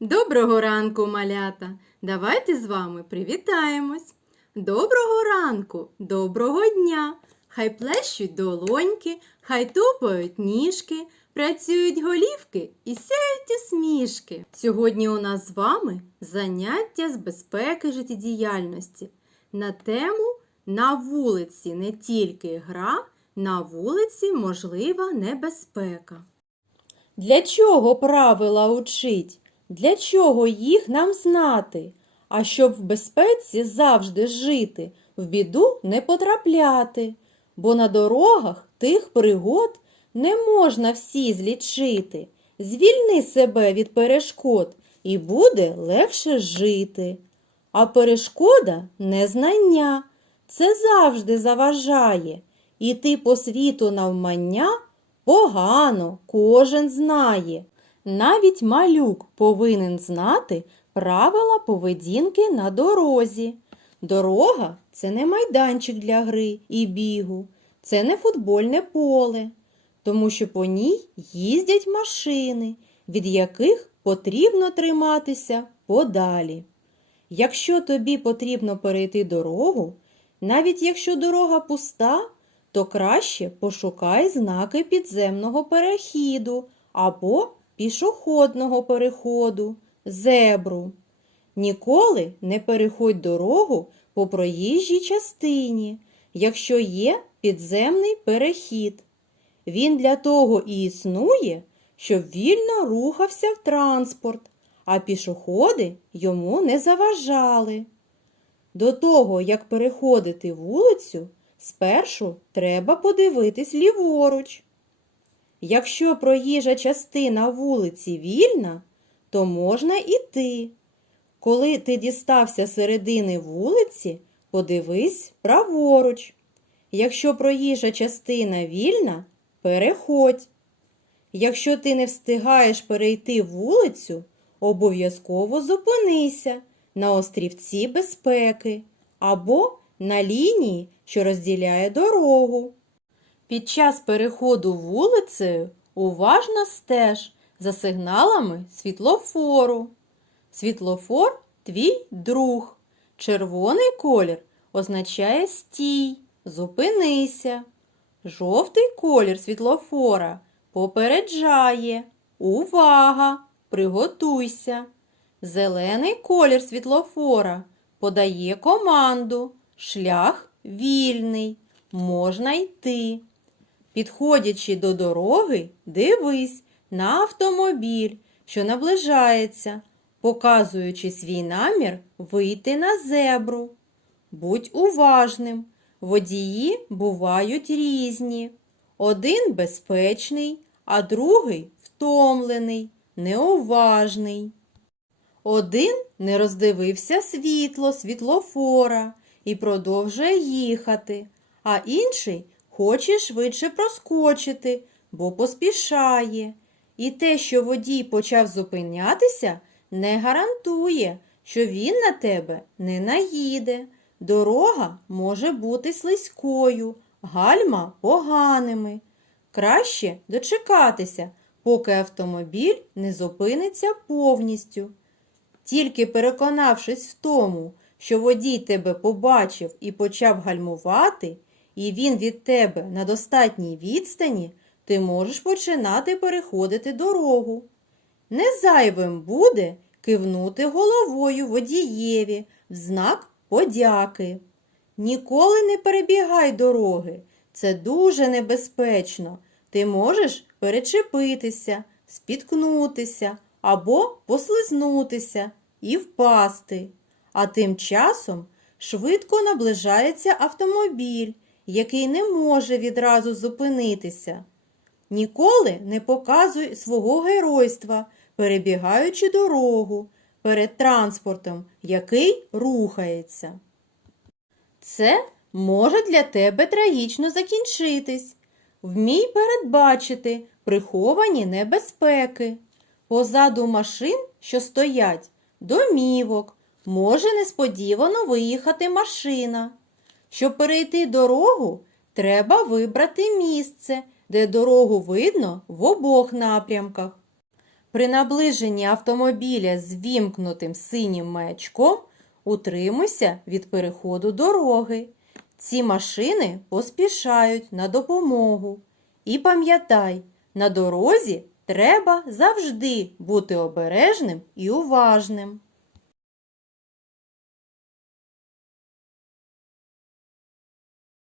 Доброго ранку, малята! Давайте з вами привітаємось. Доброго ранку, доброго дня! Хай плещуть долоньки, хай тупають ніжки, працюють голівки і сяють усмішки. Сьогодні у нас з вами заняття з безпеки життєдіяльності на тему на вулиці не тільки гра, на вулиці можлива небезпека. Для чого правила учить? Для чого їх нам знати? А щоб в безпеці завжди жити, в біду не потрапляти, бо на дорогах тих пригод не можна всі злічити. Звільни себе від перешкод і буде легше жити. А перешкода незнання. Це завжди заважає. Іти по світу навмання погано кожен знає. Навіть малюк повинен знати правила поведінки на дорозі. Дорога це не майданчик для гри і бігу, це не футбольне поле, тому що по ній їздять машини, від яких потрібно триматися подалі. Якщо тобі потрібно перейти дорогу, навіть якщо дорога пуста, то краще пошукай знаки підземного перехіду або пішохідного переходу, зебру. Ніколи не переходь дорогу по проїжджій частині, якщо є підземний перехід. Він для того і існує, щоб вільно рухався в транспорт, а пішоходи йому не заважали. До того, як переходити вулицю, спершу треба подивитись ліворуч. Якщо проїжджа частина вулиці вільна, то можна іти. Коли ти дістався середини вулиці, подивись праворуч. Якщо проїжджа частина вільна, переходь. Якщо ти не встигаєш перейти вулицю, обов'язково зупинися на острівці безпеки або на лінії, що розділяє дорогу. Під час переходу вулицею уважно стеж за сигналами світлофору. Світлофор твій друг. Червоний колір означає стій, зупинися. Жовтий колір світлофора попереджає. Увага! Приготуйся. Зелений колір світлофора подає команду. Шлях вільний. Можна йти. Підходячи до дороги, дивись на автомобіль, що наближається, показуючи свій намір вийти на зебру. Будь уважним. Водії бувають різні. Один безпечний, а другий втомлений, неуважний. Один не роздивився світло світлофора і продовжує їхати, а інший хоче швидше проскочити, бо поспішає. І те, що водій почав зупинятися, не гарантує, що він на тебе не наїде. Дорога може бути слизькою, гальма поганими. Краще дочекатися, поки автомобіль не зупиниться повністю. Тільки переконавшись в тому, що водій тебе побачив і почав гальмувати, і він від тебе на достатній відстані, ти можеш починати переходити дорогу. Не зайвим буде кивнути головою водієві в знак подяки. Ніколи не перебігай дороги. Це дуже небезпечно. Ти можеш перечепитися, спіткнутися або послизнутися і впасти. А тим часом швидко наближається автомобіль, який не може відразу зупинитися. Ніколи не показуй свого геройства, перебігаючи дорогу перед транспортом, який рухається. Це може для тебе трагічно закінчитись. Вмій передбачити приховані небезпеки. Позаду машин, що стоять, домівок, може несподівано виїхати машина. Щоб перейти дорогу, треба вибрати місце, де дорогу видно в обох напрямках. При наближенні автомобіля з вімкнутим синім маячком утримуйся від переходу дороги. Ці машини поспішають на допомогу. І пам'ятай, на дорозі треба завжди бути обережним і уважним.